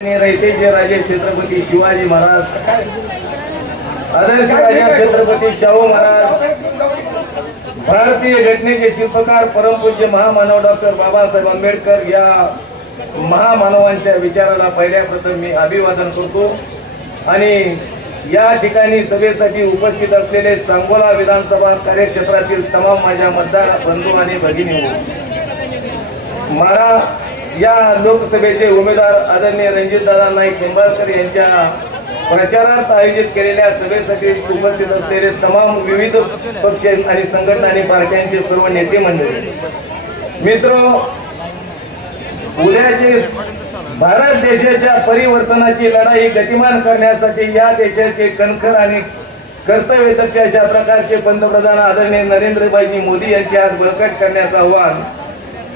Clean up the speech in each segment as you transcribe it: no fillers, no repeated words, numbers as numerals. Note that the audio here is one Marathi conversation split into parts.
रयतेचे राजे छत्रपती शिवाजी महाराज, आदर्श राजा छत्रपती शाहू महाराज, भारतीय घटनेचे शिल्पकार परमपूज्य महामानव डॉक्टर बाबासाहेब आंबेडकर या महामानवांच्या विचाराला पहिल्या प्रथम मी अभिवादन करतो। आणि या ठिकाणी सभेसाठी उपस्थित असलेले सांगोला विधानसभा कार्यक्षेत्रातील तमाम माझ्या मतदार बंधू आणि भगिनी, मला या लोकसभेचे उमेदवार आदरणीय रणजितदादा नाईक निंबाळकर यांच्या प्रचारात आयोजित केलेल्या सभेसाठी उपस्थित असलेले तमाम विविध पक्ष आणि संघटना आणि पार्ट्यांचे सर्व नेते मंडळी, मित्र, उद्याचे भारत देशाच्या परिवर्तनाची लढाई गतिमान करण्यासाठी या देशाचे कणखर आणि कर्तव्यदक्ष अशा प्रकारचे पंतप्रधान आदरणीय नरेंद्रभाई मोदी यांचे आज बळकट करण्याचं आव्हान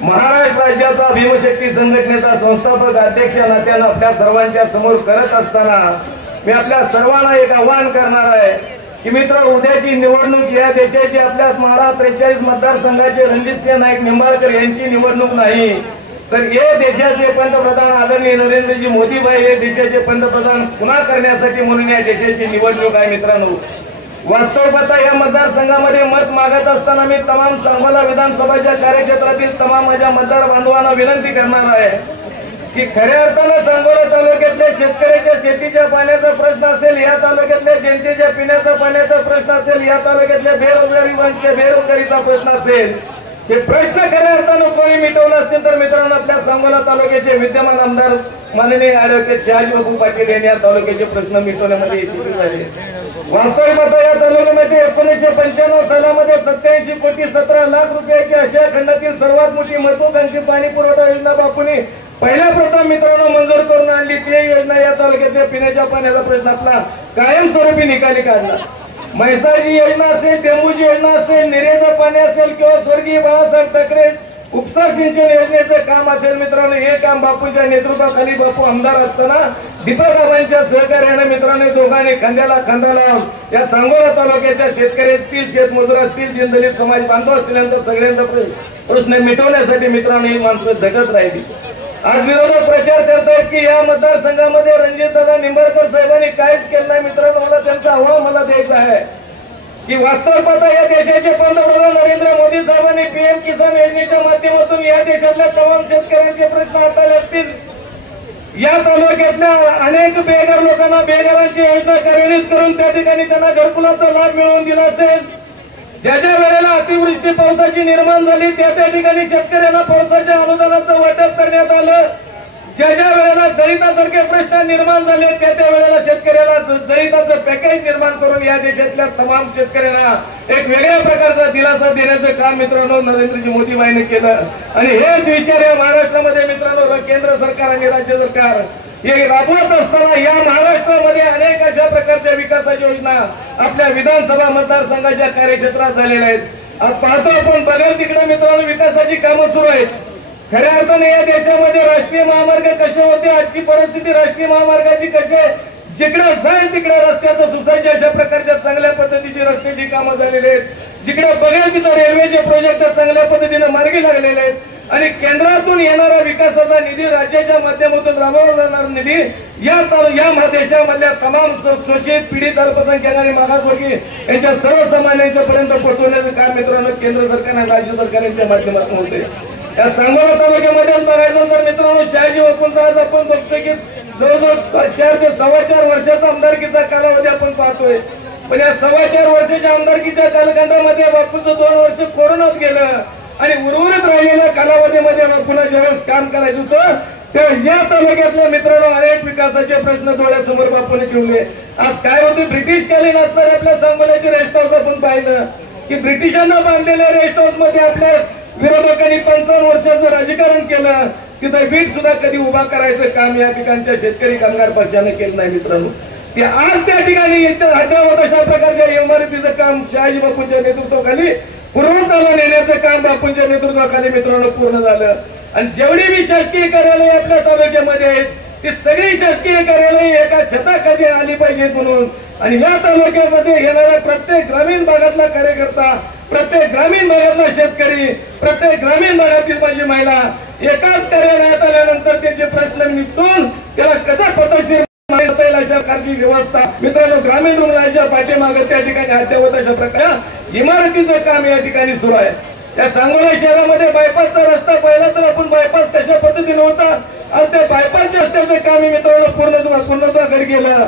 महाराष्ट्र राज्याचा भीमशक्ती संघटनेचा संस्थापक अध्यक्ष नात्यानं आपल्या सर्वांच्या समोर करत असताना मी आपल्या सर्वांना एक आवाहन करणार आहे की मित्र, उद्याची निवडणूक या देशाची आपल्या 43 मतदारसंघाचे रणजितसिंह नाईक निंबाळकर यांची निवडणूक नाही, तर हे देशाचे पंतप्रधान आदरणीय नरेंद्रजी मोदीभाई हे देशाचे पंतप्रधान पुन्हा करण्यासाठी म्हणून या देशाची निवडणूक आहे। मित्रांनो, वास्तव पाहता या मतदारसंघामध्ये मत मागत असताना मी तमाम सांगोला विधानसभाच्या कार्यक्षेत्रातील तमाम माझ्या मतदार बांधवांना विनंती करणार आहे की खऱ्या अर्थानं सांगोला तालुक्यातल्या शेतकऱ्याच्या शेतीच्या पाण्याचा प्रश्न असेल, या तालुक्यातल्या जनतेच्या पिण्याचा पाण्याचा प्रश्न असेल, या तालुक्यातल्या बेरोजगारीचा प्रश्न असेल, हे प्रश्न खऱ्या अर्थानं कोणी मिटवला असतील तर मित्रांनो आपल्या सांगोला तालुक्याचे विद्यमान आमदार माननीय ॲडव्होकेट शहाजीबापू पाटील यांनी या तालुक्याचे प्रश्न मिटवण्यामध्ये यशस्वी झाले। वास्तविक आता या तालुक्यामध्ये 1995 सालामध्ये 87 कोटी 17 लाख रुपयाची आशिया खंडातील सर्वात मोठी महत्वाकांक्षी पाणी पुरवठा योजना बापूंनी पहिल्या प्रथम मित्रांनो मंजूर करून आणली। ती योजना या तालुक्याच्या पिण्याच्या पाण्याचा प्रश्न आपला कायमस्वरूपी निकाली काढला। म्हैसाळची योजना असेल, टेंबूची योजना असेल, निरेचं पाणी असेल किंवा स्वर्गीय बाळासाहेब ठाकरे उपसा सिंचन योजनेचं काम असेल, मित्रांनो हे काम बापूंच्या नेतृत्वाखाली बापू आमदार असताना दीपक आबांच्या सहकार्याने मित्रांनो दोघांनी खांद्याला खांदा लावून या सांगोला तालुक्याच्या शेतकऱ्यातील, शेतमजूर असतील, दीनदलित समाज बांधव असतील सगळ्यांचा प्रश्न मिटवण्यासाठी मित्रांनो ही माणसं झटत राहिली। आज विरोधक प्रचार करतायत की या मतदारसंघामध्ये रणजितदादा निंबाळकर साहेबांनी काहीच केलं नाही। मित्रांनो, मला त्यांचं आव्हान मला द्यायचं आहे की वास्तव पाहता या देशाचे पंतप्रधान नरेंद्र मोदी साहेबांनी पीएम किसान योजनेच्या माध्यमातून या देशातल्या तमाम शेतकऱ्यांचे प्रश्न हाताळले असतील। या तालुक्यातल्या अनेक बेघर लोकांना बेघरांची योजना कार्यान्वित करून त्या ठिकाणी त्यांना घरकुलाचा लाभ मिळवून दिला असेल। ज्या ज्या वेळेला अतिवृष्टी पावसाची निर्माण झाली त्या ठिकाणी शेतकऱ्यांना पावसाच्या अनुदानाचं वाटप करण्यात आलं। ज्या ज्या वेळेला जळीतासारखे प्रश्न निर्माण झाले त्या वेळेला शेतकऱ्याला जळीताचं पॅकेज निर्माण करून या देशातल्या तमाम शेतकऱ्यांना एक वेगळ्या प्रकारचा दिलासा देण्याचं काम मित्रांनो नरेंद्रजी मोदीबाईंनी केलं। आणि हेच विचार या महाराष्ट्रामध्ये मित्रांनो केंद्र सरकार आणि राज्य सरकार हे राबवत असताना या महाराष्ट्रामध्ये अनेक अशा प्रकारच्या विकासाच्या योजना आपल्या विधानसभा मतदारसंघाच्या कार्यक्षेत्रात झालेल्या आहेत। आज पाहतो आपण बघाल तिकडे मित्रांनो विकासाची कामं सुरू आहेत। खऱ्या अर्थाने या देशामध्ये राष्ट्रीय महामार्ग कसे होते, आजची परिस्थिती राष्ट्रीय महामार्गाची कशी आहे, जिकडे जाईल तिकडे रस्त्याचं सुसायचे अशा प्रकारच्या चांगल्या पद्धतीची रस्त्याची कामं झालेली आहेत। जिकडे बघेल तिथं रेल्वेचे प्रोजेक्ट चांगल्या पद्धतीने मार्गी लागलेले आहेत। आणि केंद्रातून येणारा विकासाचा निधी, राज्याच्या माध्यमातून राबवला जाणारा निधी या देशामधल्या तमाम शोषित, पीडित, अल्पसंख्याक आणि मागासवर्गीय यांच्या सर्वसामान्यांच्या पर्यंत पोहोचवण्याचं काम मित्रांनो केंद्र सरकार आणि राज्य सरकारच्या माध्यमातून होते। या सांगोला तालुक्यामध्ये बघायचं तर मित्रांनो शहाजी बापूंचा आज आपण बघतोय की जवळजवळ 4 ते 4.25 वर्षाचा आमदारकीचा कालावधी आपण पाहतोय। पण या 4.25 वर्षाच्या आमदारकीच्या कालखंडामध्ये बापूचं 2 वर्ष कोरोनात गेलं आणि उर्वरित राहिलेल्या कालावधीमध्ये बापूला ज्यावेळेस काम करायचं होतं त्यावेळेस या तालुक्यातल्या मित्रांनो अनेक विकासाचे प्रश्न डोळ्यासमोर बापूने ठेवले। आज काय होते, ब्रिटिशकालीन असणारे आपल्या सांगोल्याचे रेस्ट हाऊस आपण पाहिलं की ब्रिटिशांना बांधलेल्या रेस्ट हाऊस मध्ये आपल्या विरोधकांनी 55 वर्षाचं राजकारण केलं, तिथं वीट सुद्धा कधी उभा करायचं काम या ठिकाणच्या शेतकरी कामगार पक्षाने केलं नाही। मित्रांनो, ते आज त्या ठिकाणी हटावत अशा प्रकारच्या इमारतीचं काम शहाजी बापूंच्या नेतृत्वाखाली पूर्वताला नेण्याचं काम बापूंच्या नेतृत्वाखाली मित्रांनो पूर्ण झालं। आणि जेवढी बी शासकीय कार्यालय आपल्या तालुक्यामध्ये आहेत ती सगळी शासकीय कार्यालय एका छताखाली आली पाहिजेत म्हणून। आणि या तालुक्यामध्ये येणाऱ्या प्रत्येक ग्रामीण भागातला कार्यकर्ता, प्रत्येक ग्रामीण भागातला शेतकरी, प्रत्येक ग्रामीण भागातील माझी महिला एकाच कार्यालयात आल्यानंतर त्याचे प्रश्न निपटून त्याला पद्धतशीर अशा प्रकारची व्यवस्था मित्रांनो ग्रामीण रुग्णालयाच्या पाठीमागे त्या ठिकाणी अद्यावत अशा प्रकार इमारतीचं काम या ठिकाणी सुरू आहे। या सांगोला शहरामध्ये बायपासचा रस्ता पाहिला तर आपण बायपास कशा पद्धतीने होता आणि त्या बायपासच्या रस्त्याचं काम मित्रांनो पूर्णत्वाकडे गेलं।